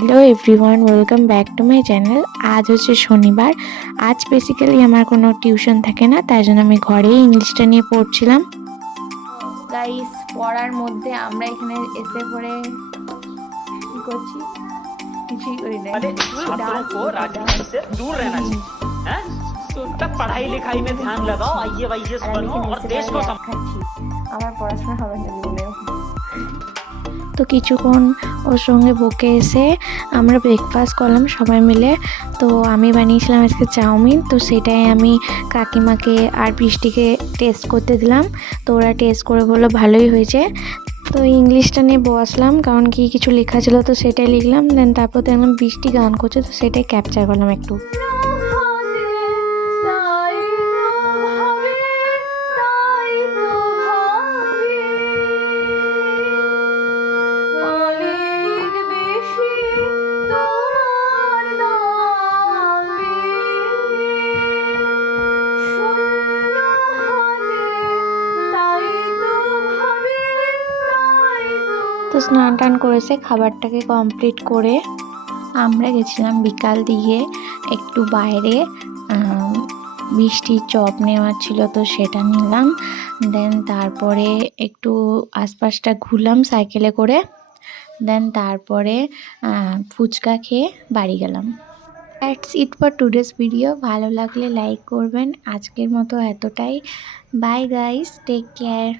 Hello everyone, welcome back to my channel. আজ হচ্ছে শনিবার। আজ বেসিক্যালি আমার কোনো টিউশন থাকে না, তাই জন্য আমি ঘরেই ইংলিশটা নিয়ে পড়ছিলাম। গাইস, পড়ার মধ্যে আমরা এখানে এসে পড়ে কি করছি? কিছুই করি না। छात्रों को राजनीति से दूर रहना चाहिए हैं? तब पढ़ाई लिखाई में ध्यान लगाओ, आईएएस बनो और देश को খাচ্ছি। আমার পড়াশোনা হবে না জীবনেও। তো কিছুক্ষণ ওর সঙ্গে বকে এসে আমরা ব্রেকফাস্ট করলাম সবাই মিলে। তো আমি বানিয়েছিলাম আজকে চাউমিন, তো সেটাই আমি কাকিমাকে আর বৃষ্টিকে টেস্ট করতে দিলাম। তো ওরা টেস্ট করে বললো ভালোই হয়েছে। তো ইংলিশটা নিয়ে বসলাম, কারণ কি কিছু লেখা ছিল তো সেটাই লিখলাম। দেন তারপর দেখলাম বৃষ্টি গান করছে, তো সেটাই ক্যাপচার করলাম একটু। তো স্নান টান করেছে, খাবারটাকে কমপ্লিট করে আমরা গেছিলাম বিকাল দিকে একটু বাইরে। বৃষ্টির চপ নেওয়ার ছিল, তো সেটা নিলাম। দেন তারপরে একটু আশপাশটা ঘুরলাম সাইকেলে করে। দেন তারপরে ফুচকা খেয়ে বাড়ি গেলাম। That's it for today's video. ভালো লাগলে লাইক করবেন। আজকের মতো এতটাই। Bye guys, take care.